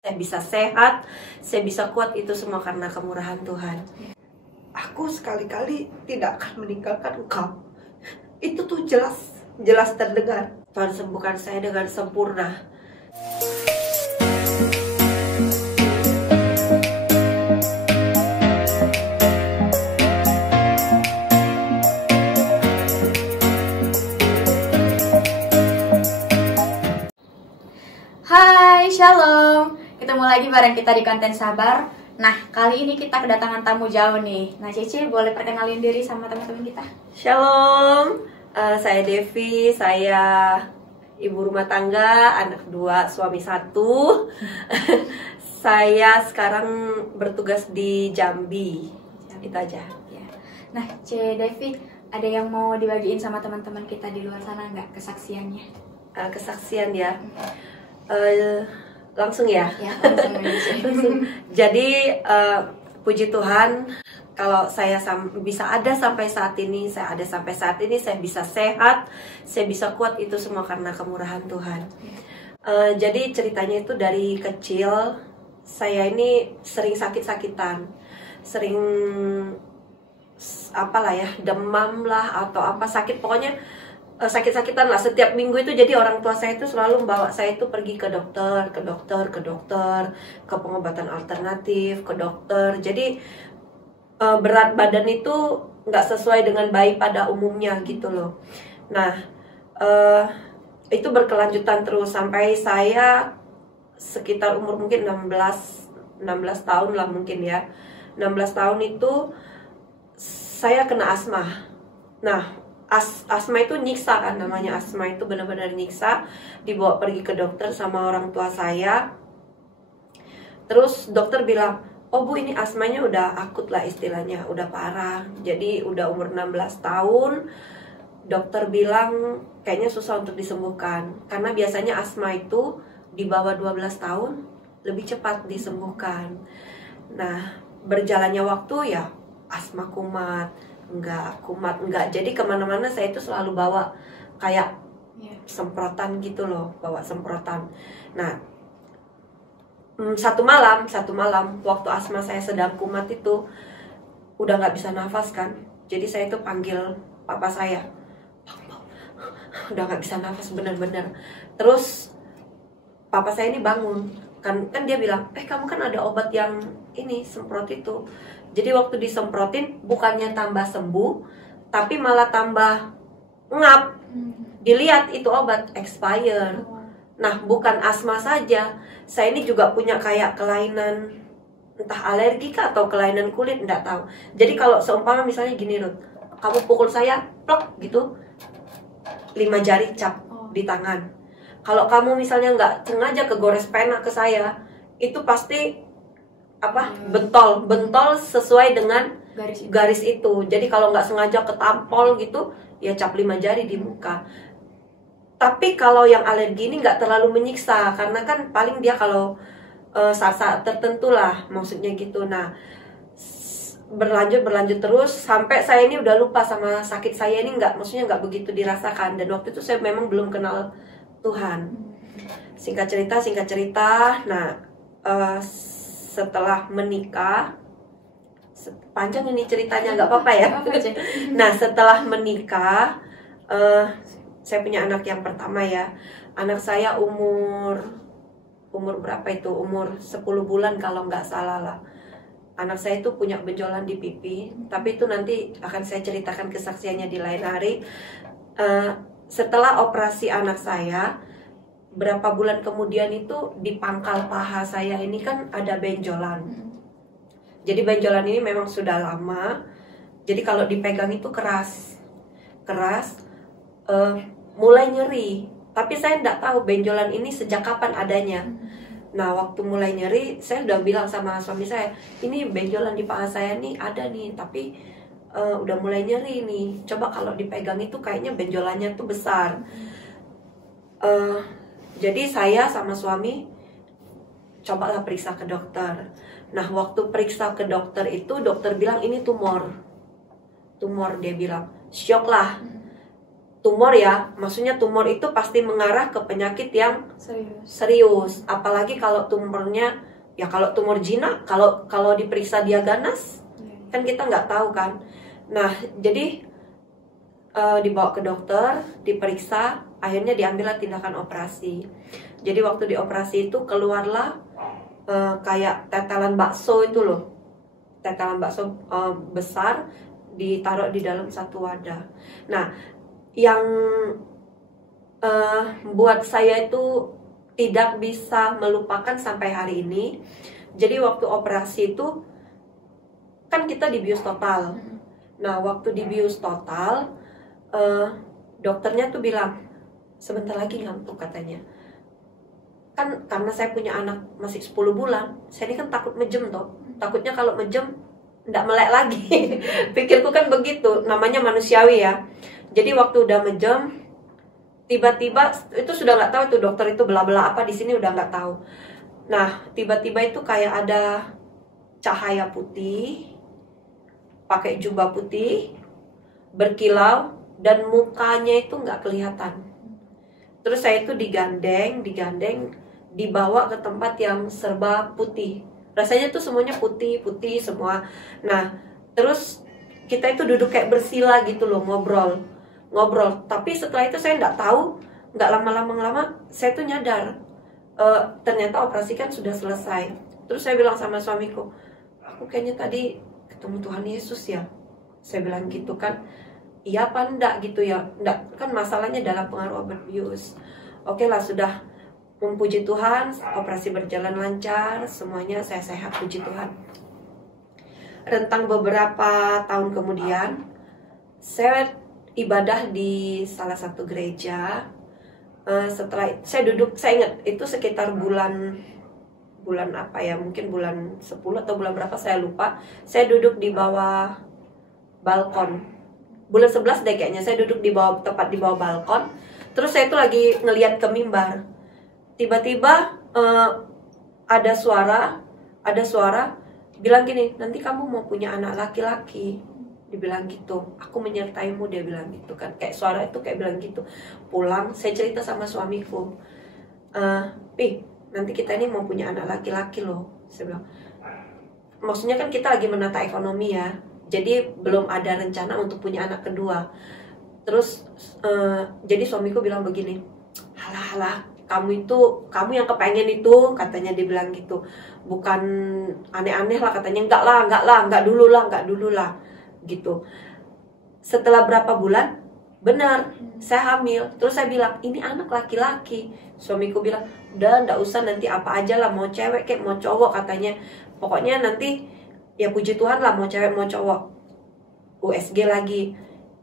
Saya bisa sehat, saya bisa kuat, itu semua karena kemurahan Tuhan. Aku sekali-kali tidak akan meninggalkan engkau. Itu tuh jelas terdengar. Tuhan sembuhkan saya dengan sempurna. Hai, Shalom. Ketemu lagi bareng kita di konten Sabar. Nah, kali ini kita kedatangan tamu jauh nih. Nah, Cece boleh perkenalin diri sama teman-teman kita? Shalom, saya Devi, saya ibu rumah tangga, anak 2, suami 1. Saya sekarang bertugas di Jambi. Itu aja. Ya. Nah, Devi, ada yang mau dibagiin sama teman-teman kita di luar sana nggak kesaksiannya? Kesaksian ya. Langsung ya. Ya, langsung aja. Langsung. Jadi puji Tuhan, kalau saya bisa ada sampai saat ini, saya bisa sehat, saya bisa kuat, itu semua karena kemurahan Tuhan. Jadi ceritanya itu dari kecil, saya ini sering sakit-sakitan, sering apalah ya, demam lah atau apa, sakit pokoknya. Sakit-sakitan lah setiap minggu itu. Jadi orang tua saya itu selalu membawa saya itu pergi ke dokter, ke pengobatan alternatif, ke dokter. Jadi berat badan itu nggak sesuai dengan bayi pada umumnya gitu loh. Nah itu berkelanjutan terus sampai saya sekitar umur mungkin 16 tahun lah mungkin ya. 16 tahun itu saya kena asma. Nah, asma itu nyiksa kan, namanya asma itu benar-benar nyiksa. Dibawa pergi ke dokter sama orang tua saya. Terus dokter bilang, oh bu, ini asmanya udah akut lah istilahnya, udah parah. Jadi udah umur 16 tahun. Dokter bilang kayaknya susah untuk disembuhkan, karena biasanya asma itu di bawah 12 tahun lebih cepat disembuhkan. Nah, berjalannya waktu ya asma kumat, enggak. Jadi kemana-mana saya itu selalu bawa kayak semprotan gitu loh, bawa semprotan. Nah, satu malam waktu asma saya sedang kumat itu, udah nggak bisa nafas kan. Jadi saya itu panggil papa saya, udah nggak bisa nafas bener-bener. Terus papa saya ini bangun, kan dia bilang, kamu kan ada obat yang ini semprot itu. Jadi waktu disemprotin bukannya tambah sembuh, tapi malah tambah ngap. Dilihat itu obat expire. Nah, bukan asma saja, saya ini juga punya kayak kelainan, entah alergi kah atau kelainan kulit, enggak tahu. Jadi kalau seumpama misalnya gini Ruth, kamu pukul saya plok gitu, 5 jari cap di tangan. Kalau kamu misalnya nggak sengaja kegores pena ke saya, itu pasti bentol sesuai dengan garis itu. Jadi kalau nggak sengaja ketampol gitu, ya cap 5 jari di muka. Tapi kalau yang alergi ini nggak terlalu menyiksa, karena kan paling dia kalau saat-saat tertentu lah, maksudnya gitu. Nah, berlanjut terus sampai saya ini udah lupa sama sakit saya ini, maksudnya nggak begitu dirasakan. Dan waktu itu saya memang belum kenal Tuhan. Singkat cerita. Nah, setelah menikah, panjang ini ceritanya, nggak apa-apa ya. Nah, setelah menikah, saya punya anak yang pertama ya. Anak saya umur berapa itu? Umur 10 bulan kalau nggak salah lah. Anak saya itu punya benjolan di pipi, tapi itu nanti akan saya ceritakan kesaksiannya di lain hari. Setelah operasi anak saya, berapa bulan kemudian itu di pangkal paha saya ini kan ada benjolan. Jadi benjolan ini memang sudah lama. Jadi kalau dipegang itu keras, mulai nyeri. Tapi saya tidak tahu benjolan ini sejak kapan adanya. Nah, waktu mulai nyeri, saya udah bilang sama suami saya, ini benjolan di paha saya nih ada nih, tapi udah mulai nyeri nih. Coba kalau dipegang itu kayaknya benjolannya tuh besar. Jadi saya sama suami cobalah periksa ke dokter. Nah, waktu periksa ke dokter itu, dokter bilang ini tumor dia bilang. Syok lah. tumor ya, maksudnya tumor itu pasti mengarah ke penyakit yang serius. Apalagi kalau tumornya, ya kalau tumor jinak, kalau diperiksa dia ganas, kan kita nggak tahu kan. Nah, jadi dibawa ke dokter, diperiksa, akhirnya diambillah tindakan operasi. Jadi waktu dioperasi itu keluarlah kayak tetelan bakso itu loh, tetelan bakso besar, ditaruh di dalam satu wadah. Nah, yang buat saya itu tidak bisa melupakan sampai hari ini. Jadi waktu operasi itu kan kita dibius total. Nah, waktu dibius total, dokternya tuh bilang sebentar lagi ngantuk katanya. Kan karena saya punya anak masih 10 bulan, saya ini kan takut mejem toh. Takutnya kalau mejem nggak melek lagi. Pikirku kan begitu, namanya manusiawi ya. Jadi waktu udah mejem, tiba-tiba itu sudah nggak tahu itu dokter itu bela-bela apa di sini udah nggak tahu. Nah, tiba-tiba itu kayak ada cahaya putih, pakai jubah putih, berkilau, dan mukanya itu nggak kelihatan. Terus saya itu digandeng, dibawa ke tempat yang serba putih. Rasanya tuh semuanya putih semua. Nah, terus kita itu duduk kayak bersila gitu loh, ngobrol. Tapi setelah itu saya nggak tahu, nggak lama saya tuh nyadar, ternyata operasi kan sudah selesai. Terus saya bilang sama suamiku, aku kayaknya tadi ketemu Tuhan Yesus ya. Saya bilang gitu kan. Iya apa enggak gitu ya. Enggak, kan masalahnya dalam pengaruh obat bius. Oke lah, sudah, memuji Tuhan, operasi berjalan lancar, semuanya saya sehat, puji Tuhan. Rentang beberapa tahun kemudian, saya ibadah di salah satu gereja. Setelah saya duduk, saya ingat itu sekitar bulan apa ya, mungkin bulan 10 atau bulan berapa saya lupa. Saya duduk di bawah balkon, bulan 11 deh kayaknya. Saya duduk tepat di bawah balkon. Terus saya itu lagi ngelihat ke mimbar. Tiba-tiba ada suara bilang gini, nanti kamu mau punya anak laki-laki. Dibilang gitu, aku menyertaimu, dia bilang gitu kan. Kayak suara itu kayak bilang gitu. Pulang, saya cerita sama suamiku, Pi, nanti kita ini mau punya anak laki-laki loh. Saya bilang, maksudnya kan kita lagi menata ekonomi ya, jadi belum ada rencana untuk punya anak kedua. Terus jadi suamiku bilang begini, halah, kamu yang kepengen itu, katanya dibilang gitu. Bukan aneh-aneh lah katanya. Enggak dulu lah gitu. Setelah berapa bulan, benar, saya hamil. Terus saya bilang, ini anak laki-laki. Suamiku bilang, udah enggak usah, nanti apa aja lah, mau cewek kayak mau cowok katanya. Pokoknya nanti ya puji Tuhan lah, mau cewek mau cowok. USG lagi,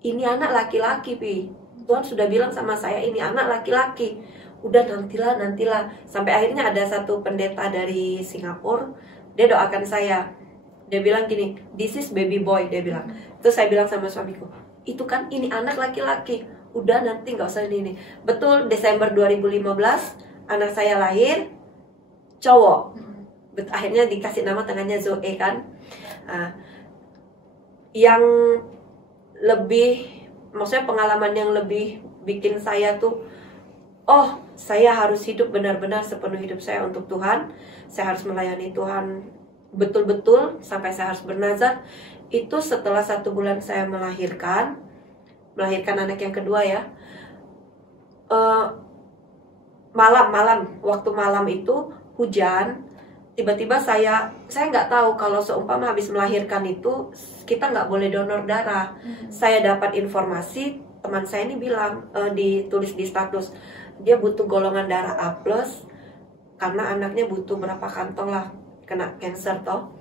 ini anak laki-laki, Pi. Tuhan sudah bilang sama saya, ini anak laki-laki. Udah nantilah. Sampai akhirnya ada satu pendeta dari Singapura, dia doakan saya. Dia bilang gini, this is baby boy, dia bilang. Terus saya bilang sama suamiku, itu kan ini anak laki-laki. Udah nanti nggak usah ini. Betul, Desember 2015 anak saya lahir, cowok. Akhirnya dikasih nama tengahnya Zoe kan. Yang lebih, maksudnya pengalaman yang lebih bikin saya tuh, oh, saya harus hidup benar-benar sepenuh hidup saya untuk Tuhan. Saya harus melayani Tuhan betul-betul sampai saya harus bernazar. Itu setelah 1 bulan saya melahirkan anak yang kedua ya. Waktu malam itu hujan. Tiba-tiba saya nggak tahu kalau seumpama habis melahirkan itu kita nggak boleh donor darah. Saya dapat informasi, teman saya ini bilang, ditulis di status, dia butuh golongan darah A+, karena anaknya butuh berapa kantong lah, kena cancer toh.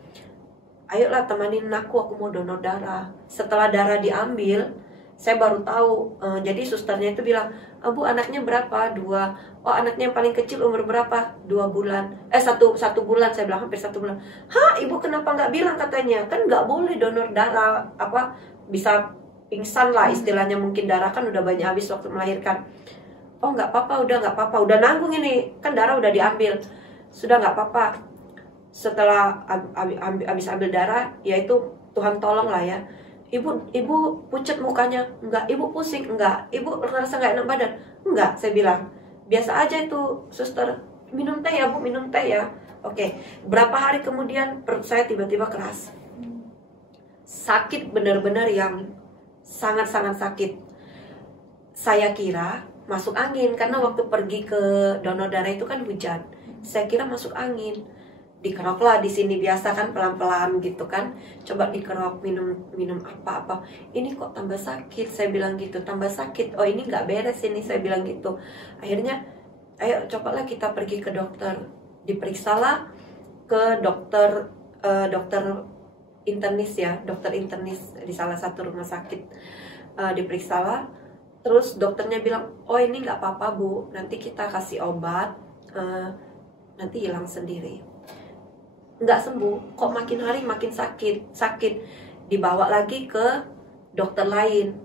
Ayolah temanin aku mau donor darah. Setelah darah diambil, saya baru tahu, jadi susternya itu bilang, Bu anaknya berapa? 2. Oh anaknya yang paling kecil umur berapa? 2 bulan. 1 bulan, saya bilang hampir 1 bulan. Hah, ibu kenapa nggak bilang, katanya? Kan nggak boleh donor darah, bisa pingsan lah istilahnya, mungkin darah kan udah banyak habis waktu melahirkan. Oh nggak apa-apa, udah nanggung ini, kan darah udah diambil. Sudah nggak apa-apa. Setelah habis ambil darah, ya itu Tuhan tolong lah ya. ibu pucat mukanya, enggak. Ibu pusing, enggak. Ibu ngerasa nggak enak badan, enggak. Saya bilang biasa aja itu, suster. Minum teh ya bu, minum teh ya. Oke, berapa hari kemudian perut saya tiba-tiba keras, sakit, benar-benar yang sangat-sangat sakit. Saya kira masuk angin, karena waktu pergi ke donor darah itu kan hujan. Saya kira masuk angin. Dikerok lah di sini, biasa kan pelan-pelan gitu kan. Coba dikerok, minum apa-apa. Ini kok tambah sakit, saya bilang gitu. Tambah sakit, oh ini nggak beres ini, saya bilang gitu. Akhirnya, ayo cobalah kita pergi ke dokter. Diperiksalah ke dokter internis ya, dokter internis di salah satu rumah sakit. Diperiksalah, terus dokternya bilang, oh ini nggak apa-apa bu, nanti kita kasih obat, nanti hilang sendiri. Nggak sembuh, kok makin hari makin sakit. Dibawa lagi ke dokter lain,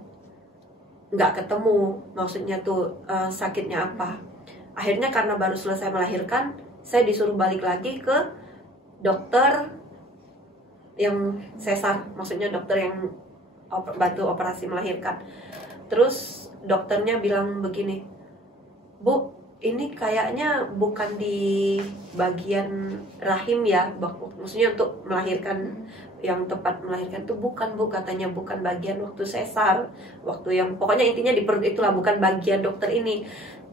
nggak ketemu, maksudnya tuh sakitnya apa. Akhirnya karena baru selesai melahirkan, saya disuruh balik lagi ke dokter yang sesar, maksudnya dokter yang bantu operasi melahirkan. Terus dokternya bilang begini, bu, ini kayaknya bukan di bagian rahim ya, maksudnya untuk melahirkan, yang tempat melahirkan itu bukan bu, katanya bukan bagian waktu sesar, waktu yang pokoknya intinya di perut itulah, bukan bagian dokter ini.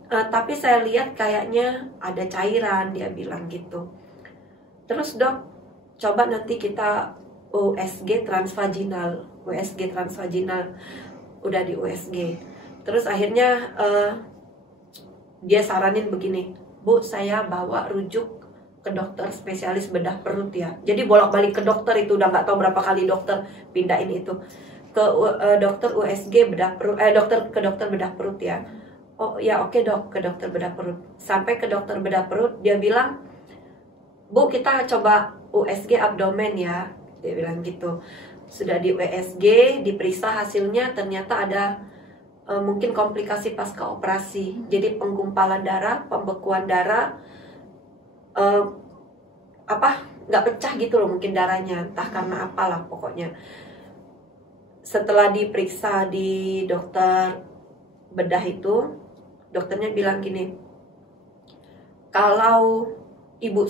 Tapi saya lihat kayaknya ada cairan, dia bilang gitu. Terus dok, coba nanti kita USG transvaginal, udah di USG. Terus akhirnya dia saranin begini, bu, saya bawa rujuk ke dokter spesialis bedah perut ya. Jadi bolak-balik ke dokter itu, udah nggak tahu berapa kali dokter pindahin itu ke dokter USG bedah perut, ke dokter bedah perut ya. Oh ya oke dok, ke dokter bedah perut. Sampai ke dokter bedah perut, dia bilang, bu kita coba USG abdomen ya, dia bilang gitu. Sudah di USG, diperiksa, hasilnya ternyata ada mungkin komplikasi pasca operasi. Jadi penggumpalan darah, pembekuan darah, nggak pecah gitu loh mungkin darahnya, entah karena apalah pokoknya. Setelah diperiksa di dokter bedah itu, dokternya bilang gini, kalau ibu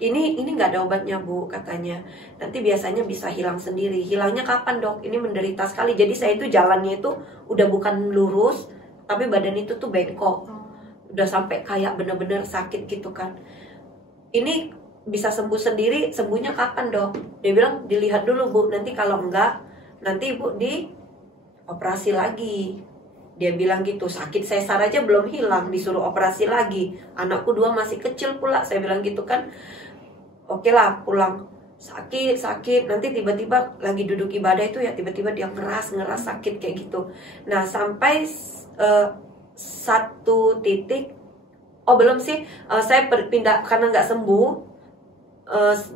ini nggak ada obatnya bu, katanya. Nanti biasanya bisa hilang sendiri. Hilangnya kapan dok? Ini menderita sekali. Jadi saya itu jalannya itu udah bukan lurus, tapi badan itu tuh bengkok. Udah sampai kayak bener-bener sakit gitu kan. Ini bisa sembuh sendiri, sembuhnya kapan dok? Dia bilang dilihat dulu bu, nanti kalau enggak, nanti ibu dioperasi lagi. Dia bilang gitu, sakit sesar aja belum hilang, disuruh operasi lagi. Anakku 2 masih kecil pula, saya bilang gitu kan. Oke lah, pulang. Sakit, nanti tiba-tiba lagi duduk ibadah itu ya, tiba-tiba dia ngeras sakit kayak gitu. Nah, sampai satu titik, oh belum sih, saya berpindah karena nggak sembuh.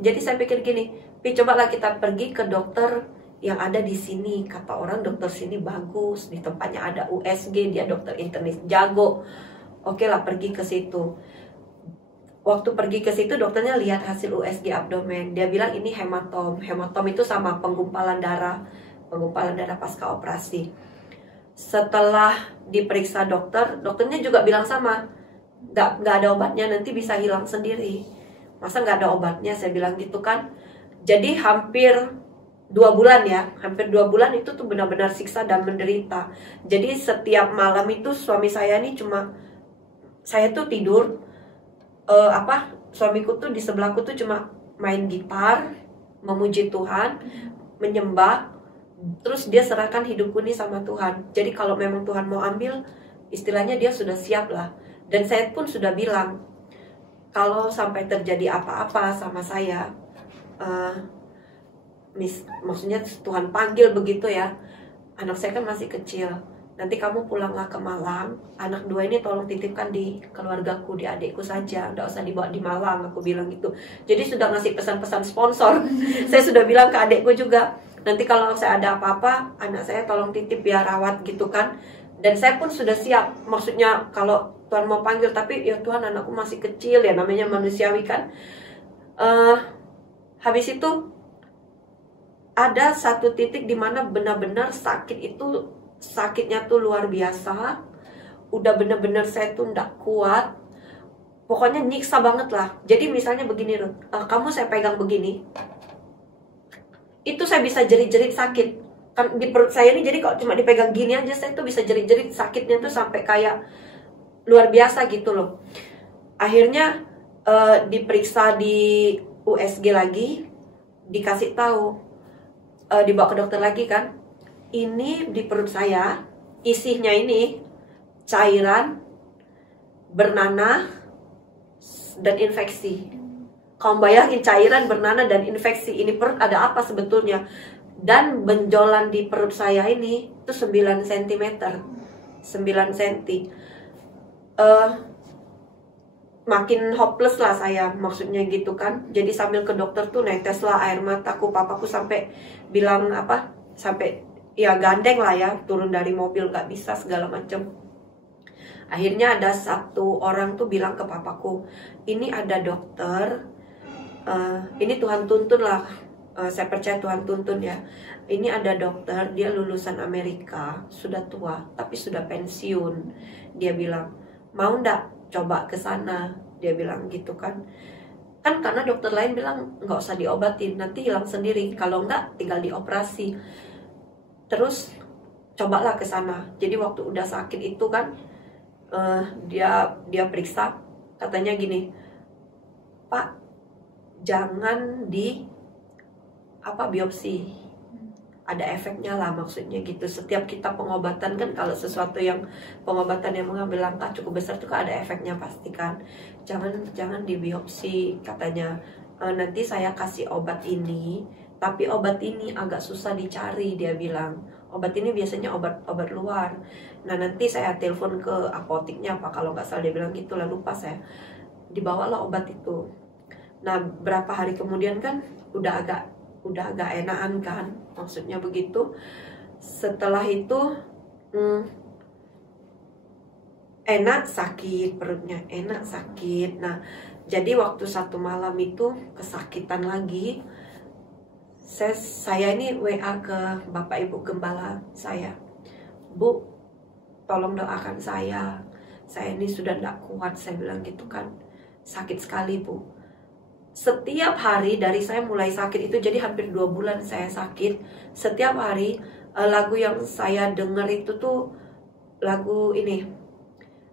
Jadi saya pikir gini, cobalah kita pergi ke dokter yang ada di sini. Kata orang dokter sini bagus, di tempatnya ada USG, dia dokter internis jago. Oke lah, pergi ke situ. Waktu pergi ke situ, dokternya lihat hasil USG abdomen. Dia bilang ini hematom. Hematom itu sama penggumpalan darah pasca operasi. Setelah diperiksa dokternya juga bilang sama, nggak ada obatnya, nanti bisa hilang sendiri. Masa nggak ada obatnya, saya bilang gitu kan. Jadi hampir 2 bulan ya, hampir 2 bulan itu tuh benar-benar siksa dan menderita. Jadi setiap malam itu suami saya nih saya tuh tidur, suamiku tuh di sebelahku tuh cuma main gitar, memuji Tuhan, menyembah, terus dia serahkan hidupku nih sama Tuhan. Jadi kalau memang Tuhan mau ambil, istilahnya dia sudah siap lah. Dan saya pun sudah bilang, kalau sampai terjadi apa-apa sama saya, maksudnya Tuhan panggil begitu ya, anak saya kan masih kecil, nanti kamu pulanglah ke Malang, anak 2 ini tolong titipkan di keluargaku, di adikku saja, nggak usah dibawa di Malang, aku bilang gitu. Jadi sudah ngasih pesan-pesan sponsor. Saya sudah bilang ke adikku juga, nanti kalau saya ada apa-apa, anak saya tolong titip ya, rawat gitu kan. Dan saya pun sudah siap, maksudnya kalau Tuhan mau panggil, tapi ya Tuhan anakku masih kecil ya, namanya manusiawi kan. Habis itu ada satu titik dimana benar-benar sakitnya tuh luar biasa. Udah benar-benar saya tuh nggak kuat. Pokoknya nyiksa banget lah. Jadi misalnya begini, kamu saya pegang begini, itu saya bisa jerit-jerit sakit. Kan di perut saya ini, jadi kalau cuma dipegang gini aja saya tuh bisa jerit-jerit, sakitnya tuh sampai kayak luar biasa gitu loh. Akhirnya diperiksa di USG lagi, dikasih tahu, dibawa ke dokter lagi kan. Ini di perut saya isinya ini cairan, bernanah, dan infeksi. Kamu bayangin, cairan, bernanah, dan infeksi. Ini perut ada apa sebetulnya? Dan benjolan di perut saya ini itu 9 cm. 9 cm. Makin hopeless lah saya, maksudnya gitu kan. Jadi sambil ke dokter tuh netes lah air mataku. Papaku sampai bilang apa, sampai ya gandeng lah ya, turun dari mobil, gak bisa segala macem. Akhirnya ada satu orang tuh bilang ke papaku, ini ada dokter, ini Tuhan tuntun lah, saya percaya Tuhan tuntun ya. Ini ada dokter, dia lulusan Amerika, sudah tua tapi sudah pensiun. Dia bilang, mau ndak coba ke sana? Dia bilang gitu kan. Kan karena dokter lain bilang nggak usah diobatin, nanti hilang sendiri. Kalau nggak tinggal dioperasi. Terus cobalah ke sana. Jadi waktu udah sakit itu kan, dia periksa, katanya gini, Pak, jangan biopsi, ada efeknya lah, maksudnya gitu. Setiap kita pengobatan kan, kalau sesuatu yang pengobatan yang mengambil langkah cukup besar itu kan ada efeknya pasti kan. Jangan dibiopsi, katanya. Nanti saya kasih obat ini, tapi obat ini agak susah dicari, dia bilang. Obat ini biasanya obat luar. Nah nanti saya telepon ke apoteknya apa, kalau nggak salah dia bilang gitu lah, lupa saya. Dibawalah obat itu. Nah berapa hari kemudian kan udah agak enakan kan, maksudnya begitu. Setelah itu enak sakit perutnya, enak sakit. Nah jadi waktu satu malam itu kesakitan lagi. Saya ini WA ke Bapak Ibu Gembala saya, Bu, tolong doakan saya ini sudah tidak kuat, saya bilang gitu kan, sakit sekali Bu. Setiap hari dari saya mulai sakit itu, jadi hampir 2 bulan saya sakit, setiap hari lagu yang saya dengar itu tuh lagu ini,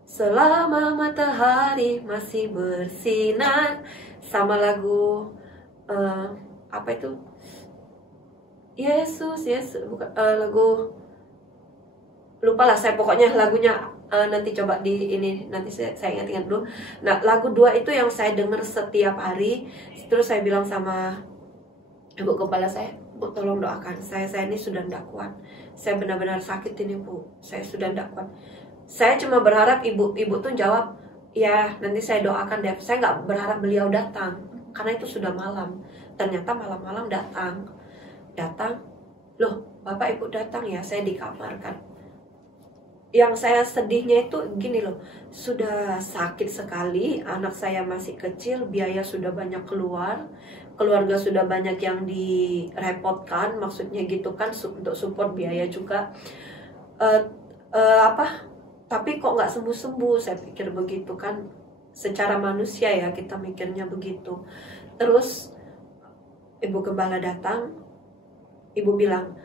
selama matahari masih bersinar, sama lagu apa itu, Yesus, bukan, lagu, lupa lah saya, pokoknya lagunya nanti coba di ini, nanti saya ingat-ingat dulu. Nah lagu 2 itu yang saya dengar setiap hari. Terus saya bilang sama ibu kepala saya, Bu tolong doakan saya ini sudah tidak kuat, saya benar-benar sakit ini Bu, saya sudah tidak kuat. Saya cuma berharap ibu tuh jawab, ya nanti saya doakan deh. Saya nggak berharap beliau datang, karena itu sudah malam. Ternyata malam-malam datang, loh Bapak Ibu datang ya, saya di kamar kan. Yang saya sedihnya itu gini loh, sudah sakit sekali, anak saya masih kecil, biaya sudah banyak keluar, keluarga sudah banyak yang direpotkan, maksudnya gitu kan, untuk support biaya juga. Tapi kok nggak sembuh-sembuh, saya pikir begitu kan. Secara manusia ya kita mikirnya begitu. Terus Ibu Gembala datang, Ibu bilang,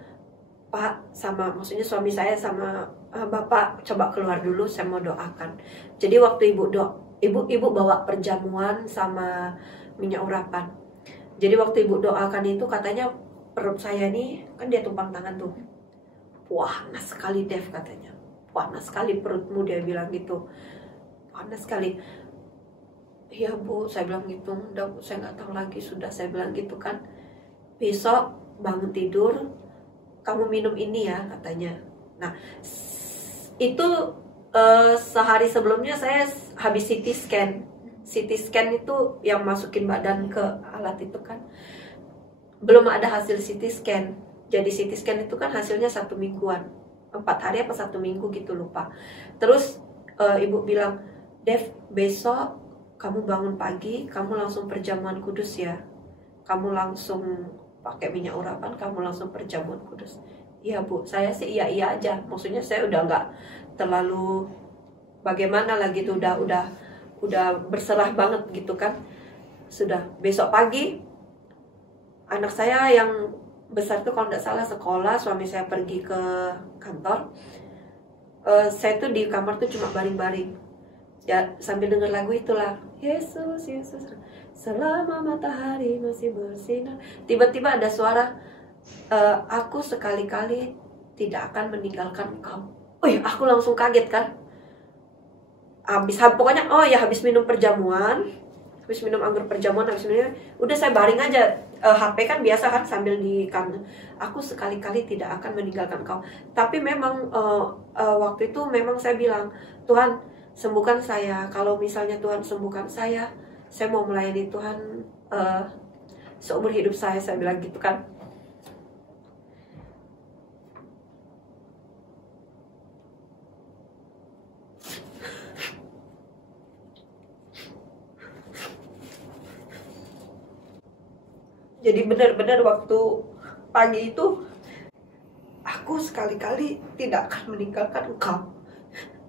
Pak, maksudnya suami saya sama Bapak coba keluar dulu, saya mau doakan. Jadi waktu ibu bawa perjamuan sama minyak urapan. Jadi waktu ibu doakan itu, katanya perut saya nih, kan dia tumpang tangan tuh, panas sekali Dev, katanya panas sekali perutmu, dia bilang gitu, panas sekali. Iya Bu, saya bilang gitu. Udah Bu, saya nggak tahu lagi, sudah, saya bilang gitu kan. Besok bangun tidur kamu minum ini ya, katanya. Nah itu sehari sebelumnya saya habis CT scan itu yang masukin badan ke alat itu kan, belum ada hasil CT scan. Jadi CT scan itu kan hasilnya 1 mingguan, 4 hari apa 1 minggu gitu, lupa. Terus ibu bilang, Dev, besok kamu bangun pagi, kamu langsung perjamuan kudus ya, kamu langsung pakai minyak urapan, kamu langsung perjamuan kudus. Iya Bu, saya sih iya aja. Maksudnya saya udah nggak terlalu bagaimana lah gitu, udah berserah banget gitu kan. Sudah besok pagi anak saya yang besar tuh kalau nggak salah sekolah, suami saya pergi ke kantor. Saya tuh di kamar tuh cuma baring-baring ya, sambil dengar lagu itulah, Yesus Yesus selama matahari masih bersinar. Tiba-tiba ada suara, aku sekali-kali tidak akan meninggalkan kamu. Aku langsung kaget kan. Pokoknya habis minum perjamuan, habis minum anggur perjamuan, habis minum, udah saya baring aja. HP kan biasa kan sambil di kanan. Aku sekali-kali tidak akan meninggalkan kau. Tapi memang waktu itu memang saya bilang, Tuhan sembuhkan saya. Kalau misalnya Tuhan sembuhkan saya mau melayani Tuhan seumur hidup saya bilang gitu kan. Jadi benar-benar waktu pagi itu, aku sekali-kali tidak akan meninggalkan engkau.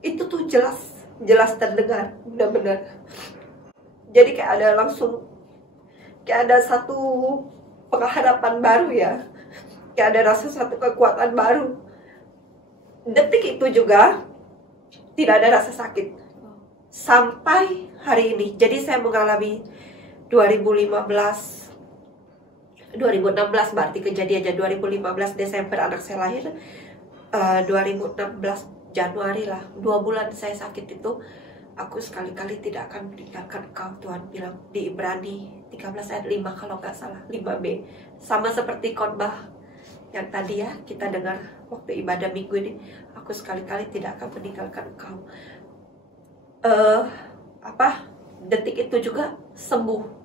Itu tuh jelas terdengar, benar-benar. Jadi kayak ada satu pengharapan baru ya. Kayak ada rasa satu kekuatan baru. Detik itu juga tidak ada rasa sakit. Sampai hari ini. Jadi saya mengalami 2016 berarti kejadiannya 2015 Desember anak saya lahir, 2016 Januari lah, 2 bulan saya sakit itu. Aku sekali-kali tidak akan meninggalkan kau, Tuhan bilang di Ibrani 13 ayat 5 kalau nggak salah, 5b. Sama seperti khotbah yang tadi ya kita dengar waktu ibadah minggu ini, aku sekali-kali tidak akan meninggalkan kau. Detik itu juga sembuh,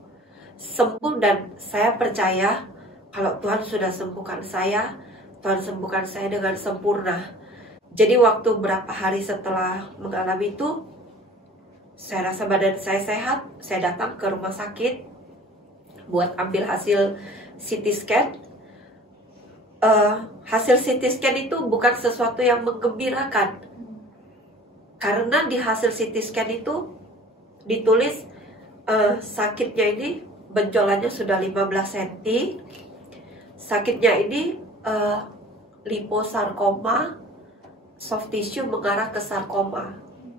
dan saya percaya kalau Tuhan sudah sembuhkan saya, Tuhan sembuhkan saya dengan sempurna. Jadi waktu berapa hari setelah mengalami itu, saya rasa badan saya sehat, saya datang ke rumah sakit buat ambil hasil CT scan. Hasil CT scan itu bukan sesuatu yang menggembirakan, karena di hasil CT scan itu ditulis sakitnya ini, benjolannya sudah 15 cm. Sakitnya ini liposarkoma, soft tissue mengarah ke sarkoma.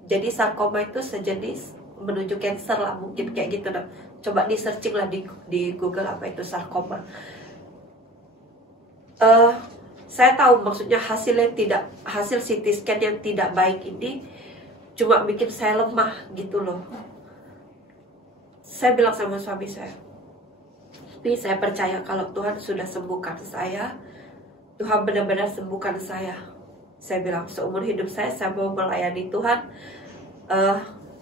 Jadi sarkoma itu sejenis menuju cancer lah, mungkin kayak gitu. Nah, coba di searching lah di Google apa itu sarkoma. Saya tahu maksudnya hasil CT scan yang tidak baik ini cuma bikin saya lemah gitu loh. Saya bilang sama suami saya, tapi saya percaya kalau Tuhan sudah sembuhkan saya, Tuhan benar-benar sembuhkan saya. Saya bilang seumur hidup saya mau melayani Tuhan,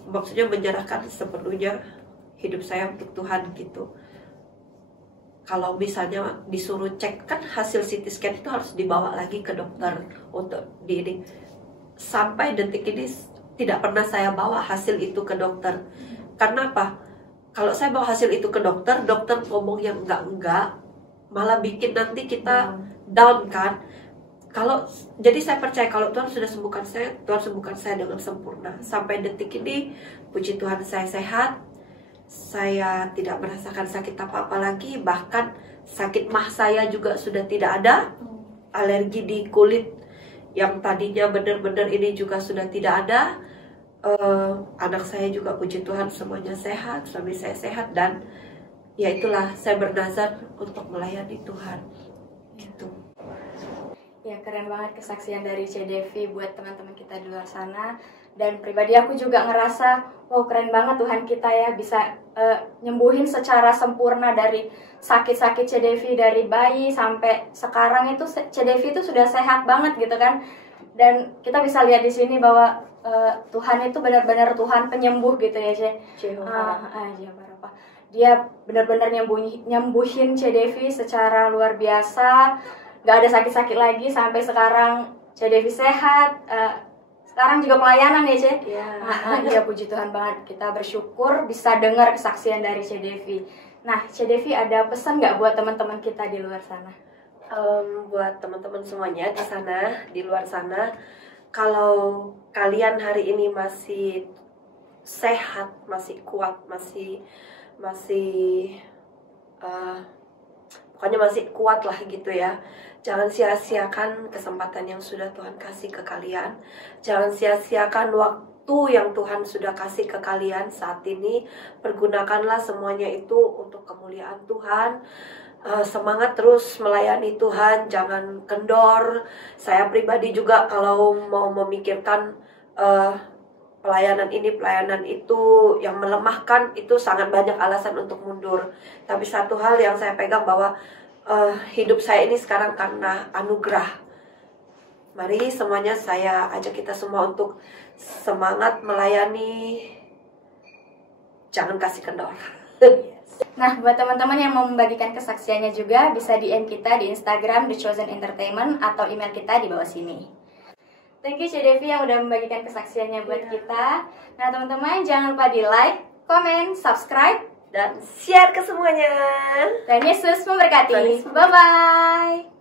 maksudnya menyerahkan sepenuhnya hidup saya untuk Tuhan gitu. Kalau misalnya disuruh cek, kan hasil CT scan itu harus dibawa lagi ke dokter untuk ini. Sampai detik ini tidak pernah saya bawa hasil itu ke dokter. Karena apa? Kalau saya bawa hasil itu ke dokter ngomong yang enggak, malah bikin nanti kita down kan. Jadi saya percaya kalau Tuhan sudah sembuhkan saya, Tuhan sembuhkan saya dengan sempurna. Sampai detik ini, puji Tuhan saya sehat. Saya tidak merasakan sakit apa-apa lagi. Bahkan sakit mah saya juga sudah tidak ada. Alergi di kulit yang tadinya benar-benar ini juga sudah tidak ada. Anak saya juga puji Tuhan semuanya sehat, suami saya sehat, dan ya itulah saya bernazar untuk melayani Tuhan gitu. Ya, keren banget kesaksian dari C. Devi buat teman-teman kita di luar sana. Dan pribadi aku juga ngerasa, wow, keren banget Tuhan kita ya bisa nyembuhin secara sempurna dari sakit-sakit C. Devi dari bayi sampai sekarang itu C. Devi itu sudah sehat banget gitu kan. Dan kita bisa lihat di sini bahwa Tuhan itu benar-benar Tuhan penyembuh gitu ya, C. Dia benar-benar nyembuhin C. Devi secara luar biasa. Gak ada sakit-sakit lagi sampai sekarang C. Devi sehat. Sekarang juga pelayanan ya, C. Ya. Iya, puji Tuhan banget. Kita bersyukur bisa dengar kesaksian dari C. Devi. Nah, C. Devi ada pesan nggak buat teman-teman kita di luar sana? Buat teman-teman semuanya di sana, di luar sana, kalau kalian hari ini masih sehat, masih kuat, masih pokoknya masih kuat lah gitu ya. Jangan sia-siakan kesempatan yang sudah Tuhan kasih ke kalian. Jangan sia-siakan waktu yang Tuhan sudah kasih ke kalian saat ini. Pergunakanlah semuanya itu untuk kemuliaan Tuhan. Semangat terus melayani Tuhan, jangan kendor. Saya pribadi juga kalau mau memikirkan pelayanan ini, pelayanan itu yang melemahkan, itu sangat banyak alasan untuk mundur. Tapi satu hal yang saya pegang bahwa hidup saya ini sekarang karena anugerah. Mari semuanya saya ajak kita semua untuk semangat melayani, jangan kasih kendor. Nah, buat teman-teman yang mau membagikan kesaksiannya juga bisa DM kita di Instagram The Chosen Entertainment atau email kita di bawah sini. Thank you C. Devi yang udah membagikan kesaksiannya buat kita. Nah, teman-teman jangan lupa di like, comment, subscribe, dan share ke semuanya. dan Yesus memberkati. Bye-bye.